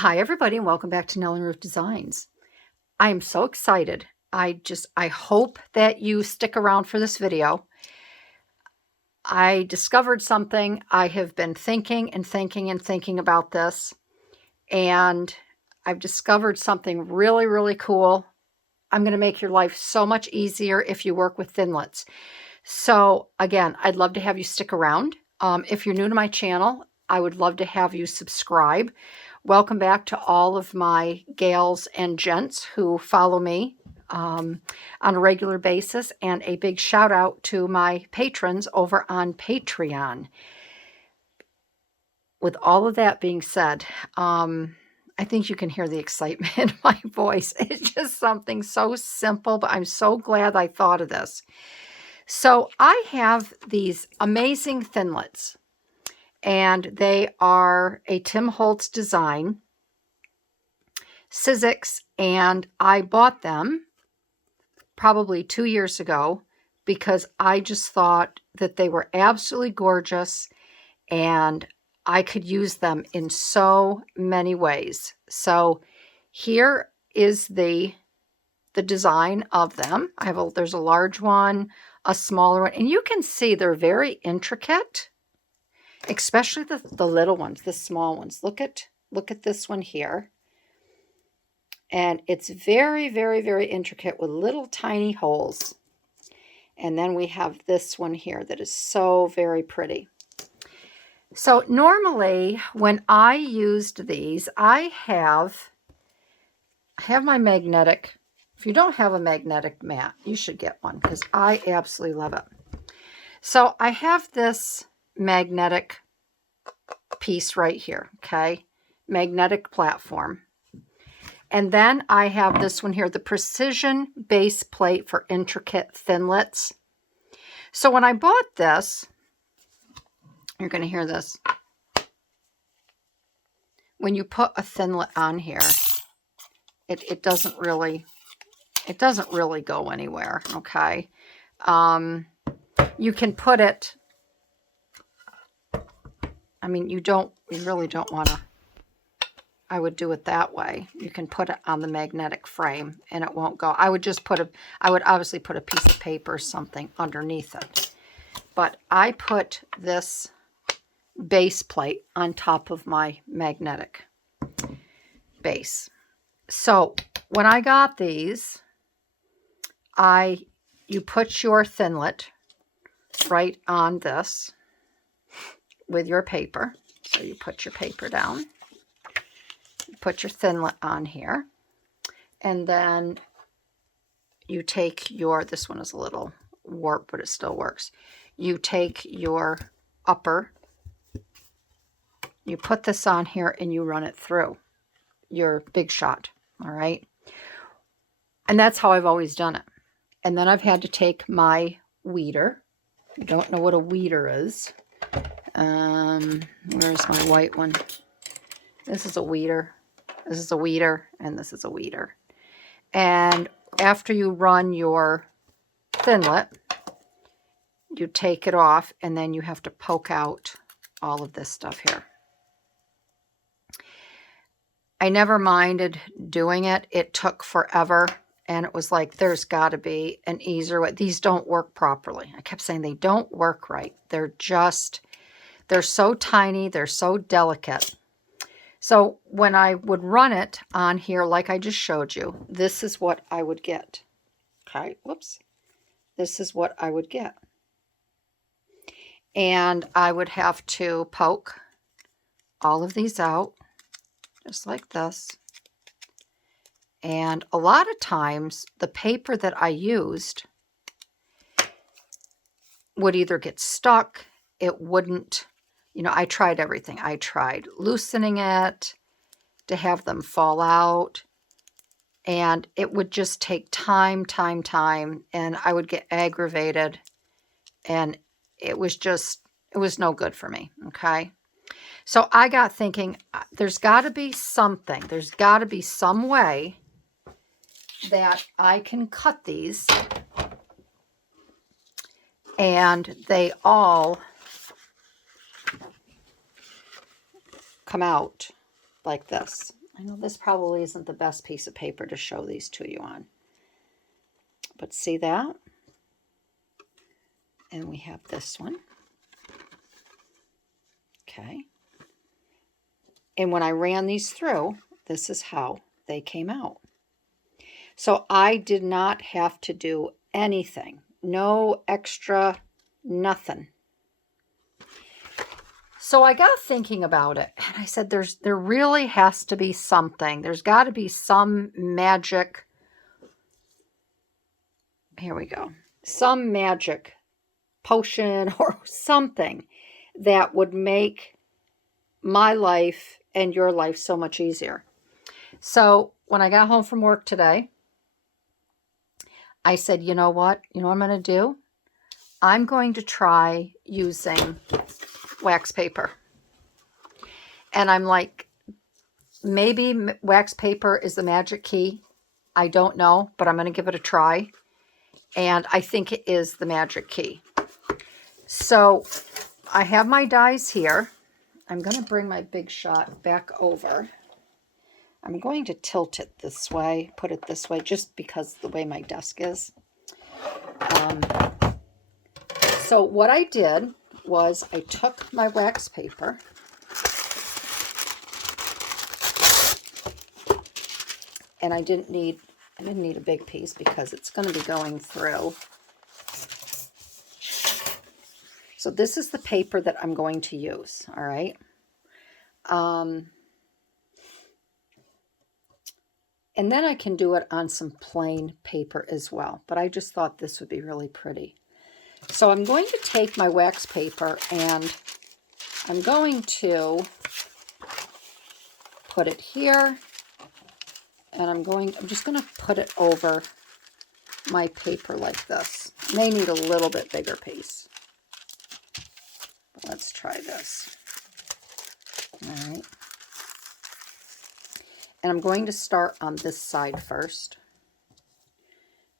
Hi everybody and welcome back to Nellie and Ruth Designs. I am so excited. I hope that you stick around for this video. I discovered something. I have been thinking and thinking and thinking about this, and I've discovered something really, really cool. I'm going to make your life so much easier if you work with Thinlits. So again, I'd love to have you stick around. If you're new to my channel, I would love to have you subscribe. Welcome back to all of my gals and gents who follow me on a regular basis, and a big shout out to my patrons over on Patreon. With all of that being said, I think you can hear the excitement in my voice. It's just something so simple, but I'm so glad I thought of this. So I have these amazing Thinlits, and they are a Tim Holtz design, SIZZIX, and I bought them probably 2 years ago because I just thought that they were absolutely gorgeous and I could use them in so many ways. So here is the design of them. There's a large one, a smaller one, and you can see they're very intricate, especially the little ones, the small ones. Look at this one here. And it's very, very, very intricate with little tiny holes. And then we have this one here that is so very pretty. So normally when I used these, I have my magnetic. If you don't have a magnetic mat, you should get one because I absolutely love it. So I have this magnetic piece right here, okay? Magnetic platform. And then I have this one here, the precision base plate for intricate Thinlits. So when I bought this, you're going to hear this. When you put a Thinlit on here, it doesn't really go anywhere, okay? You can put it, I mean, you really don't want to, I would do it that way. You can put it on the magnetic frame and it won't go. I would obviously put a piece of paper or something underneath it. But I put this base plate on top of my magnetic base. So when I got these, you put your Thinlit right on this with your paper. So you put your paper down. Put your Thinlit on here, and then you take this one is a little warped, but it still works. You take your upper, you put this on here, and you run it through your Big Shot, all right? And that's how I've always done it. And then I've had to take my weeder. If you don't know what a weeder is, where's my white one? This is a weeder. This is a weeder, and this is a weeder. And after you run your Thinlit, you take it off, and then you have to poke out all of this stuff here. I never minded doing it. It took forever, and it was like, there's got to be an easier way. These don't work properly. I kept saying they don't work right. They're so tiny. They're so delicate. So when I would run it on here, like I just showed you, this is what I would get. Okay, whoops. This is what I would get. And I would have to poke all of these out, just like this. And a lot of times, the paper that I used would either get stuck, it wouldn't. You know, I tried everything. I tried loosening it to have them fall out, and it would just take time, and I would get aggravated, and it was no good for me, okay? So I got thinking, there's got to be something. There's got to be some way that I can cut these, and they all come out like this. I know this probably isn't the best piece of paper to show these to you on. But see that? And we have this one. Okay. And when I ran these through, this is how they came out. So I did not have to do anything. No extra, nothing. So I got thinking about it, and I said, there really has to be something. There's got to be some magic. Here we go. Some magic potion or something that would make my life and your life so much easier. So when I got home from work today, I said, you know what? You know what I'm going to do? I'm going to try using wax paper. And I'm like, maybe wax paper is the magic key. I don't know, but I'm going to give it a try. And I think it is the magic key. So I have my dies here. I'm going to bring my Big Shot back over. I'm going to tilt it this way, put it this way, just because of the way my desk is. So what I did was I took my wax paper and I didn't need a big piece because it's going to be going through. So this is the paper that I'm going to use, all right? And then I can do it on some plain paper as well, but I just thought this would be really pretty. So I'm going to take my wax paper and I'm going to put it here, and I'm just going to put it over my paper like this. May need a little bit bigger piece. But let's try this. All right. And I'm going to start on this side first.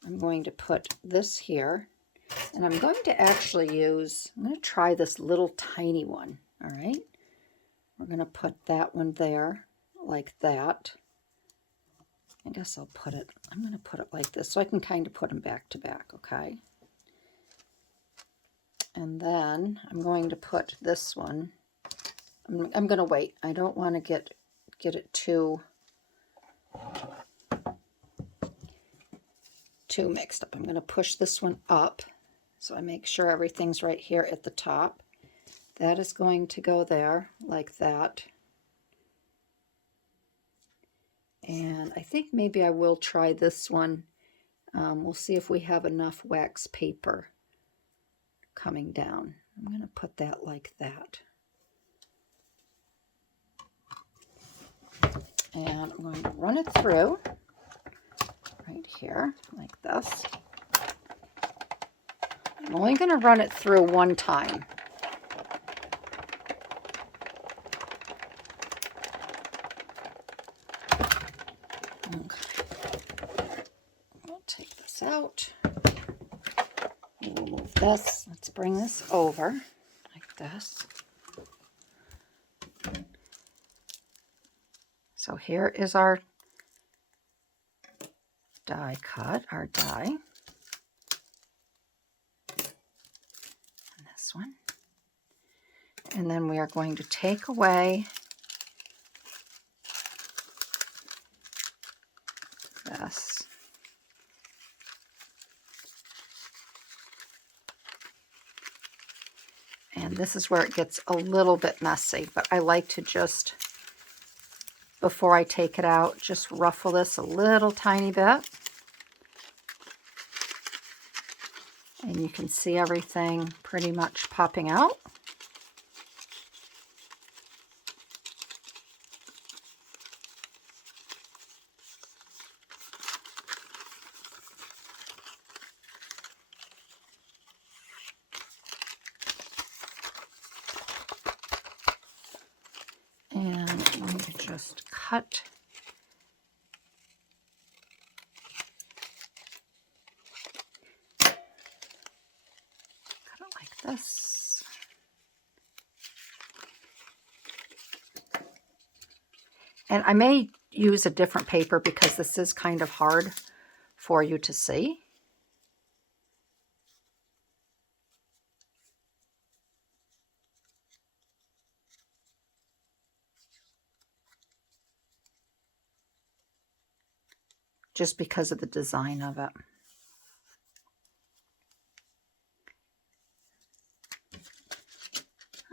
I'm going to put this here. And I'm going to actually I'm going to try this little tiny one. All right. We're going to put that one there like that. I guess I'm going to put it like this so I can kind of put them back to back, okay? And then I'm going to put this one. I'm going to wait. I don't want to get it too mixed up. I'm going to push this one up so I make sure everything's right here at the top. That is going to go there like that. And I think maybe I will try this one. We'll see if we have enough wax paper coming down. I'm going to put that like that. And I'm going to run it through right here like this. I'm only going to run it through one time. Okay. We'll take this out. We'll move this. Let's bring this over like this. So here is our die cut, our die. And this one. And then we are going to take away this. And this is where it gets a little bit messy, but I like to just, before I take it out, just ruffle this a little tiny bit. And you can see everything pretty much popping out. And I'm going to just cut it like this. And I may use a different paper because this is kind of hard for you to see. Just because of the design of it.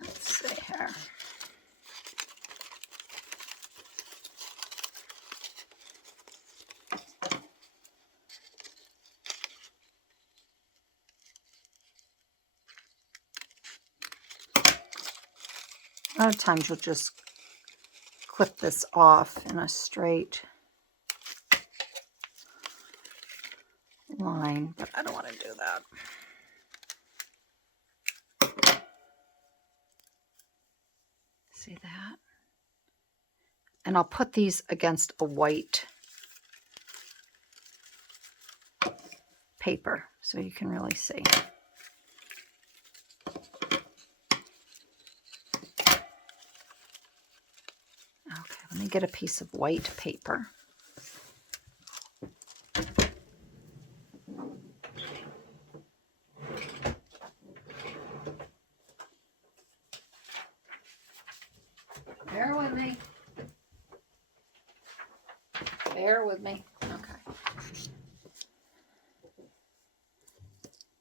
Let's see here. A lot of times you'll just clip this off in a straight line, but I don't want to do that. See that? And I'll put these against a white paper so you can really see. Okay, let me get a piece of white paper. Bear with me. Bear with me. Okay.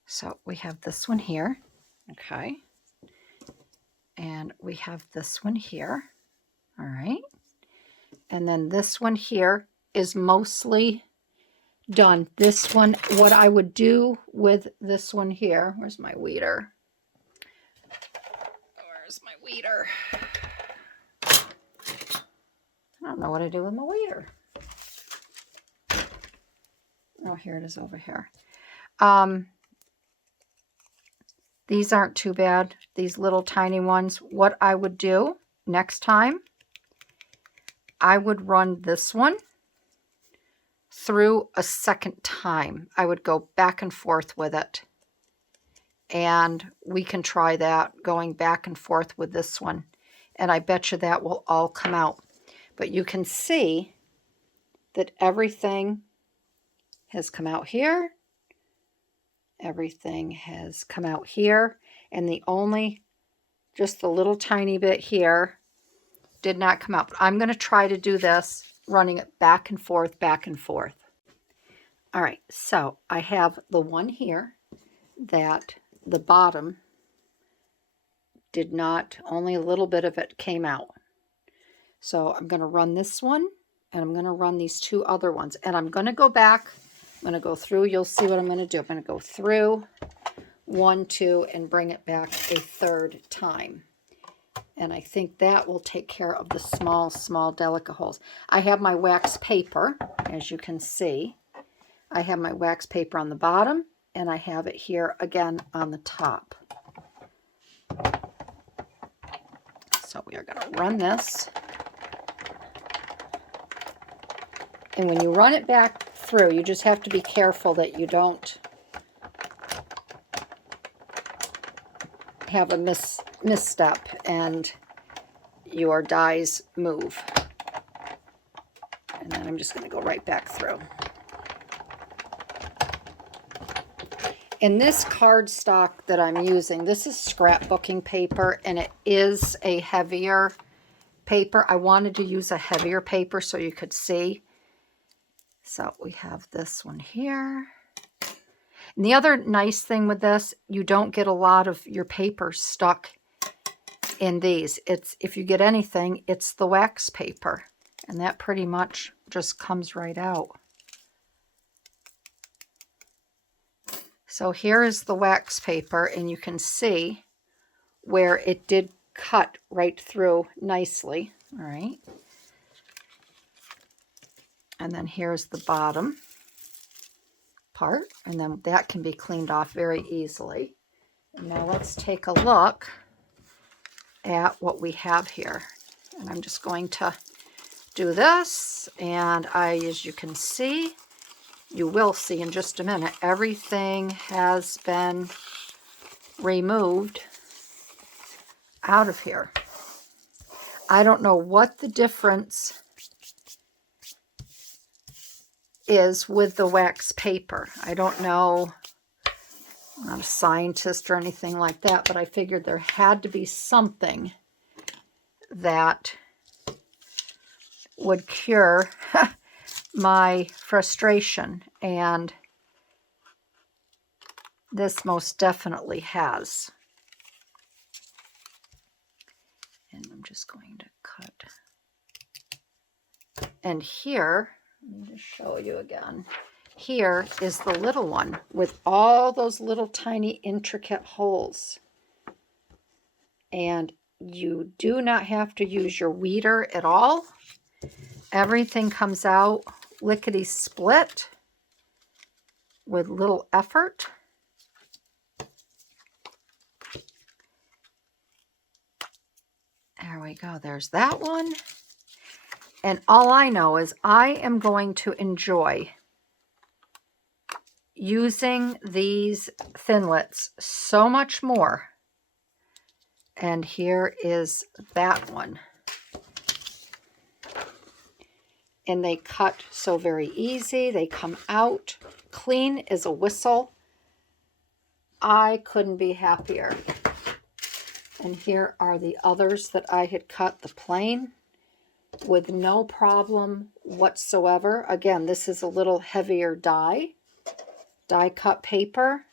So we have this one here. Okay. And we have this one here. All right. And then this one here is mostly done. This one, what I would do with this one here, where's my weeder? Where's my weeder? I don't know what I do with my weeder. Oh, here it is over here. These aren't too bad, these little tiny ones. What I would do next time, I would run this one through a second time. I would go back and forth with it. And we can try that, going back and forth with this one. And I bet you that will all come out. But you can see that everything has come out here. Everything has come out here. And the only, just the little tiny bit here did not come out. But I'm going to try to do this, running it back and forth, back and forth. All right, so I have the one here that the bottom did not, only a little bit of it came out. So I'm going to run this one, and I'm going to run these two other ones. And I'm going to go back, I'm going to go through, you'll see what I'm going to do. I'm going to go through 1, 2, and bring it back a third time. And I think that will take care of the small, small, delicate holes. I have my wax paper, as you can see. I have my wax paper on the bottom, and I have it here again on the top. So we are going to run this. And when you run it back through, you just have to be careful that you don't have a misstep and your dies move. And then I'm just going to go right back through. In this cardstock that I'm using, this is scrapbooking paper, and it is a heavier paper. I wanted to use a heavier paper so you could see. So we have this one here. And the other nice thing with this, you don't get a lot of your paper stuck in these. It's, if you get anything, it's the wax paper. And that pretty much just comes right out. So here is the wax paper, and you can see where it did cut right through nicely. All right. And then here's the bottom part, and then that can be cleaned off very easily. And now let's take a look at what we have here. And I'm just going to do this, and as you can see, you will see in just a minute, everything has been removed out of here. I don't know what the difference is with the wax paper. I don't know, I'm not a scientist or anything like that, but I figured there had to be something that would cure my frustration, and this most definitely has. And I'm just going to cut. And here, let me just show you again. Here is the little one with all those little tiny intricate holes. And you do not have to use your weeder at all. Everything comes out lickety-split with little effort. There we go. There's that one. And all I know is I am going to enjoy using these Thinlits so much more. And here is that one. And they cut so very easy. They come out clean as a whistle. I couldn't be happier. And here are the others that I had cut the plain with no problem whatsoever. Again, this is a little heavier die cut paper.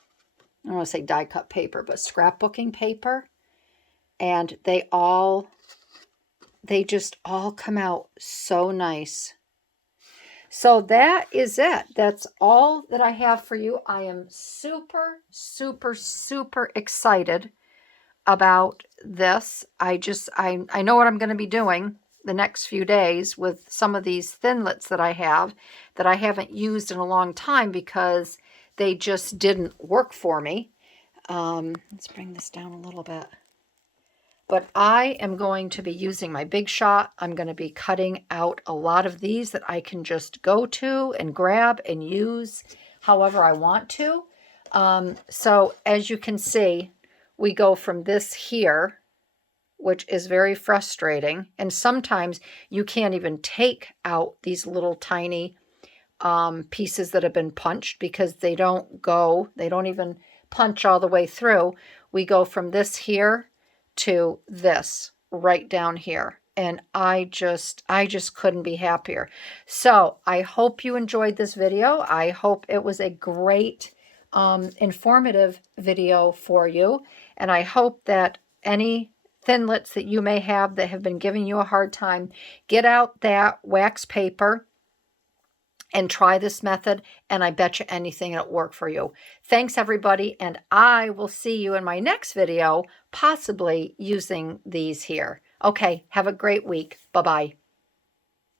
I don't want to say die cut paper, but scrapbooking paper. And they just all come out so nice. So that is it. That's all that I have for you. I am super, super, super excited about this. I know what I'm going to be doing the next few days with some of these Thinlits that I haven't used in a long time because they just didn't work for me. Let's bring this down a little bit. But I am going to be using my Big Shot. I'm going to be cutting out a lot of these that I can just go to and grab and use however I want to. So as you can see, we go from this here, which is very frustrating. And sometimes you can't even take out these little tiny pieces that have been punched because they don't even punch all the way through. We go from this here to this right down here. And I just couldn't be happier. So I hope you enjoyed this video. I hope it was a great, informative video for you. And I hope that any Thinlits that you may have that have been giving you a hard time, get out that wax paper and try this method, and I bet you anything it'll work for you. Thanks, everybody, and I will see you in my next video, possibly using these here. Okay, have a great week. Bye-bye.